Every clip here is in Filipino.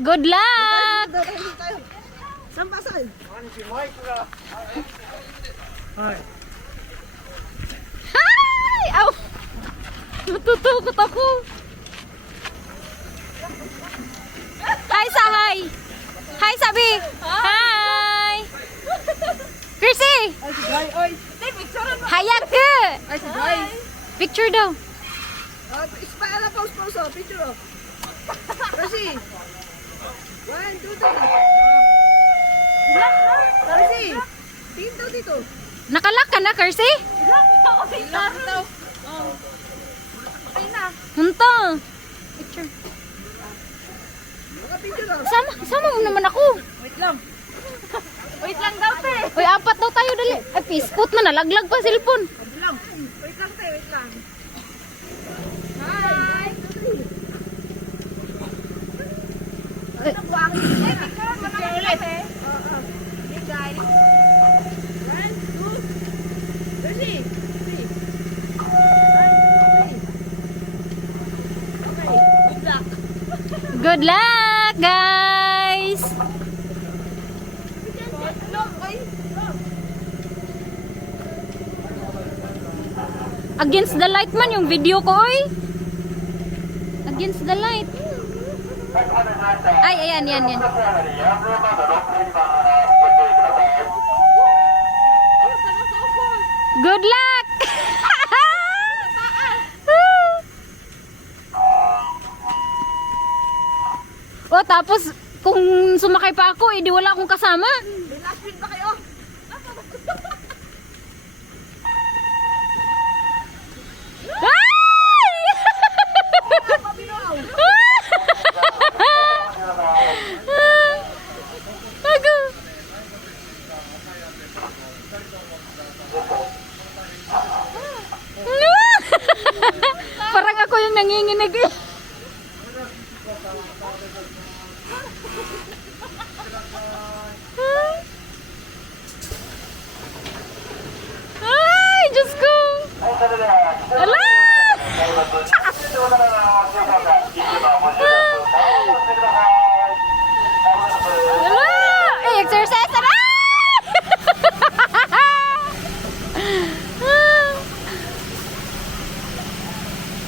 Good luck! Saan pa saan? Hi! Aw! Natutukot ako. Hi, Sahay! Hi, Sabi! Hi! Chrissy! Ay, si Dry. Oy. Hayak ka! Ay, si Dry. Picture daw. Ispala pause, oh. Picture, oh. Kasi. 1, 2, 3. Kasi. Tingin daw dito. Nakalak ka na, Chrissy? Ilang daw. Oh. Ay na. Hunto. Picture. Naka-picture daw. Sama mo naman ako. Wait lang. Wait lang daw, te. Uy, apat daw tayo dali. Ay, piskot na, nalaglag pa cellphone. Wait lang. Wait lang, te. Wait lang. Hi. Ano po ang picture ulit? Oo. Hey, guys. 1, 2, 3. Okay. Good luck. Good luck, guys! Against the light man yung video ko, oy. Against the light. Ay, ayan, yan. Good luck! Oh, tapos kung sumakay pa ako, edi wala akong kasama. May last week pa kayo. Ako. Parang ako yung nanginginig eh. Ay, Diyos ko. Ala! Ala! Eh, exercise! Ala!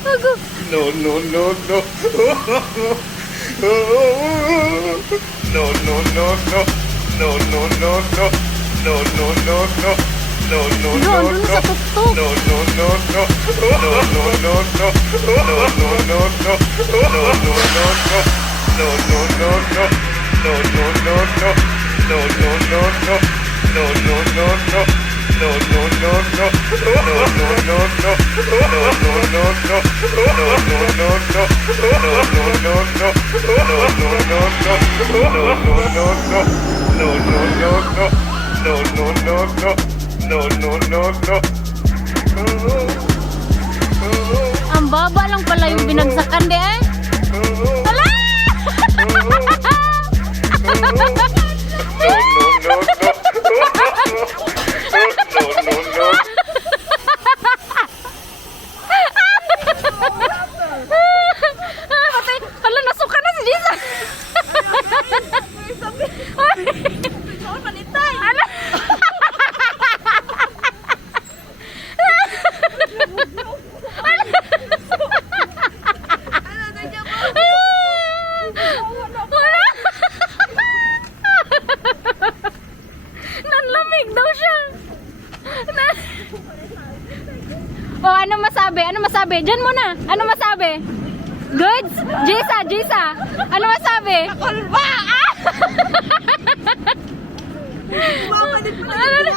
Ako. No, no, no, no. No, no, no, no. No, no, no, no. No, no, no, no. No, no, no, Doon no. sa tuktok. No, no, no, no. No, no, no, no. No, no, no, no. No, no, no, no. No, no, no, no. No, no, no, no. No, no, no, no. No, no, no, no. No, no, no, no. No, no, no, no. No, no, no, no. No, no, no, no. No, no, no, no. No, no, no, no. No, no, no, no. No, no, no, no. No, no, no, no. No, no, no, no. Ang baba lang pala yung binagsakan di eh. Ala! Patay, hala nasuka na si Jisa. Ala! Nanlamig daw siya. Oh, ano masabi? Ano masabi? Diyan muna. Ano masabi? Good? Jisa. Ano masabi? Kulba! Ah! Mama, din pala. Ano?